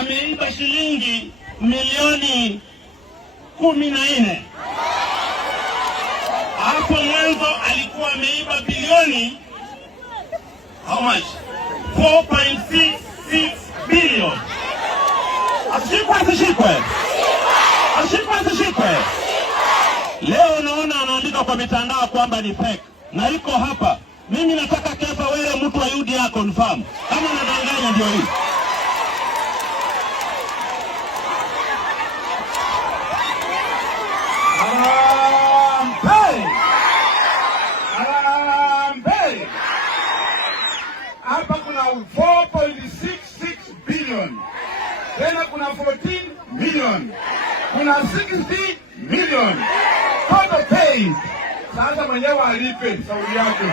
ameiba shilingi milioni 14. Hapo mwanzo alikuwa ameiba bilioni how much? 4.66 billion. Ashikwe. Leo naona anaandika kwa mitandao kwamba ni fake. Na iko hapa. Mimi nataka Kefa wewe mtu wa UDA confirm. Kama unadanganya ndio hii. Hapa kuna 4.66 billion. Tena kuna 14 million. Kuna 60 million. Total paid. Sasa mwenyewe alipe sauri yake.